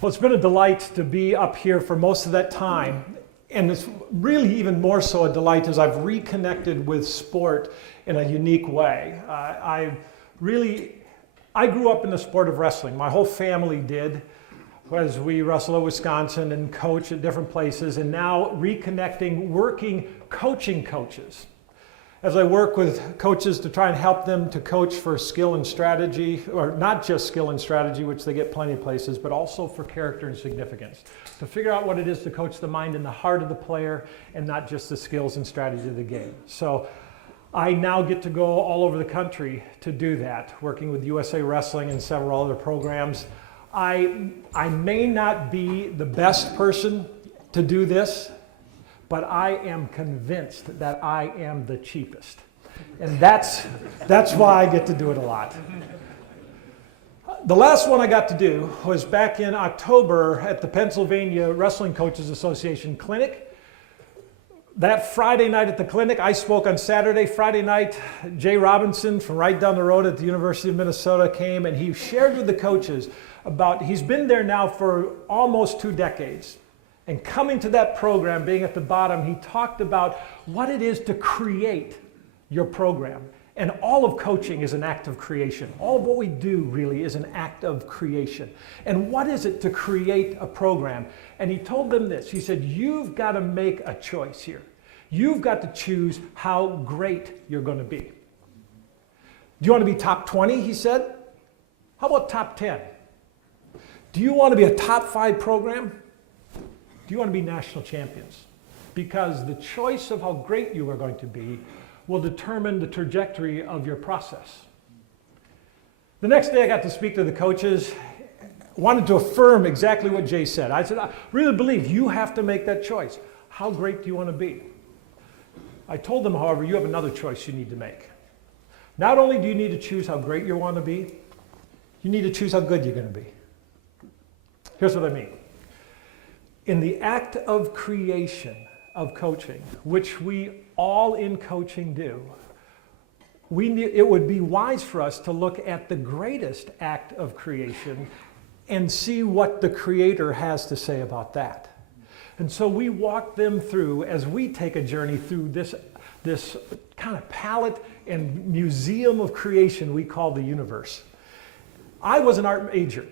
Well, it's been a delight to be up here for most of that time. And it's really even more so a delight as I've reconnected with sport in a unique way. I grew up in the sport of wrestling. My whole family did, as we wrestle at Wisconsin and coach at different places, and now reconnecting, coaching coaches. As I work with coaches to try and help them to coach for skill and strategy, or not just skill and strategy, which they get plenty of places, but also for character and significance. To figure out what it is to coach the mind and the heart of the player, and not just the skills and strategy of the game. So I now get to go all over the country to do that, working with USA Wrestling and several other programs. I may not be the best person to do this, but I am convinced that I am the cheapest. And that's why I get to do it a lot. The last one I got to do was back in October at the Pennsylvania Wrestling Coaches Association Clinic. That Friday night at the clinic, I spoke on Saturday. Friday night, Jay Robinson from right down the road at the University of Minnesota came and he shared with the coaches about, he's been there now for almost 2 decades. And coming to that program, being at the bottom, he talked about what it is to create your program. And all of coaching is an act of creation. All of what we do really is an act of creation. And what is it to create a program? And he told them this. He said, you've got to make a choice here. You've got to choose how great you're going to be. Do you want to be top 20, he said? How about top 10? Do you want to be a top 5 program? Do you want to be national champions? Because the choice of how great you are going to be will determine the trajectory of your process. The next day I got to speak to the coaches, wanted to affirm exactly what Jay said. I said, I really believe you have to make that choice. How great do you want to be? I told them, however, you have another choice you need to make. Not only do you need to choose how great you want to be, you need to choose how good you're going to be. Here's what I mean. In the act of creation of coaching, which we all in coaching do, it would be wise for us to look at the greatest act of creation and see what the Creator has to say about that. And so we walk them through, as we take a journey through this kind of palette and museum of creation we call the universe. I was an art major.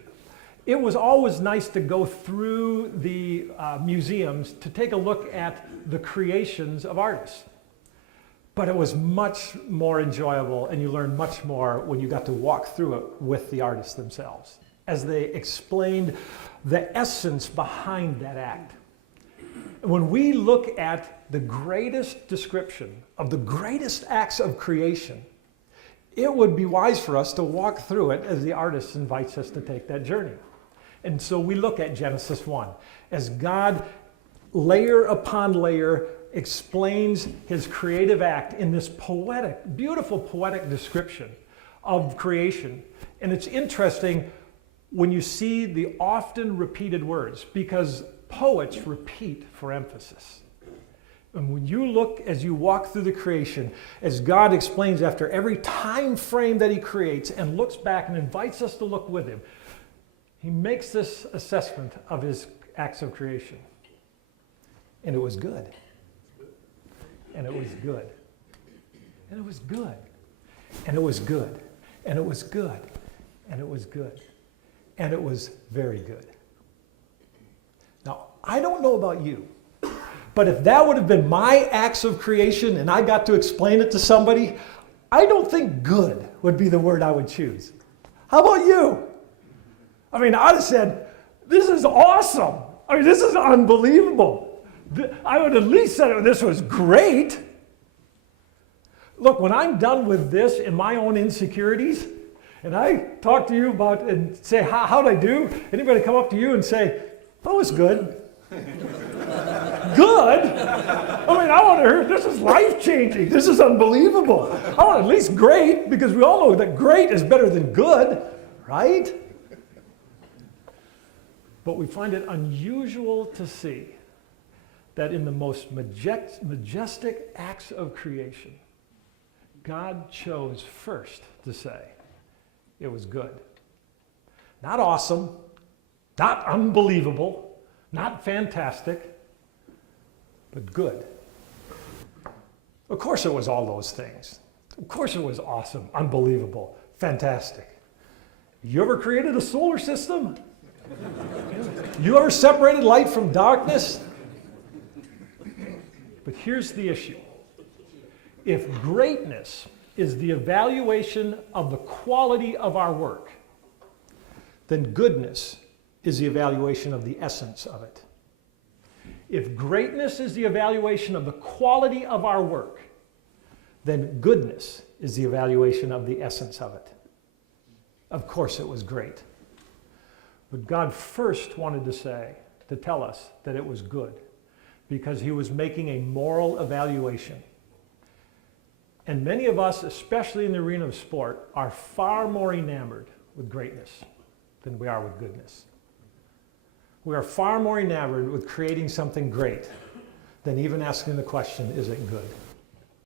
It was always nice to go through the museums to take a look at the creations of artists. But it was much more enjoyable, and you learned much more when you got to walk through it with the artists themselves, as they explained the essence behind that act. When we look at the greatest description of the greatest acts of creation, it would be wise for us to walk through it as the artist invites us to take that journey. And so we look at Genesis 1 as God, layer upon layer, explains his creative act in this poetic, beautiful poetic description of creation. And it's interesting when you see the often repeated words, because poets repeat for emphasis. And when you look, as you walk through the creation, as God explains after every time frame that he creates and looks back and invites us to look with him, he makes this assessment of his acts of creation. And it was good. And it was good. And it was good. And it was good. And it was good. And it was good. And it was very good. Now, I don't know about you, but if that would have been my acts of creation and I got to explain it to somebody, I don't think good would be the word I would choose. How about you? I mean, I'd have said, this is awesome. I mean, this is unbelievable. I would at least said this was great. Look, when I'm done with this in my own insecurities, and I talk to you about and say, how'd I do? Anybody come up to you and say, that was good. Good? I mean, I want to hear, this is life-changing. This is unbelievable. I want at least great, because we all know that great is better than good, right? But we find it unusual to see that in the most majestic acts of creation, God chose first to say, it was good. Not awesome, Not unbelievable, not fantastic, but good. Of course it was all those things. Of course it was awesome, unbelievable, fantastic. You ever created a solar system? You ever separated light from darkness? But here's the issue. If greatness is the evaluation of the quality of our work, then goodness is the evaluation of the essence of it. If greatness is the evaluation of the quality of our work, then goodness is the evaluation of the essence of it. Of course it was great. But God first wanted to tell us that it was good, because he was making a moral evaluation. And many of us, especially in the arena of sport, are far more enamored with greatness than we are with goodness. We are far more enamored with creating something great than even asking the question, is it good?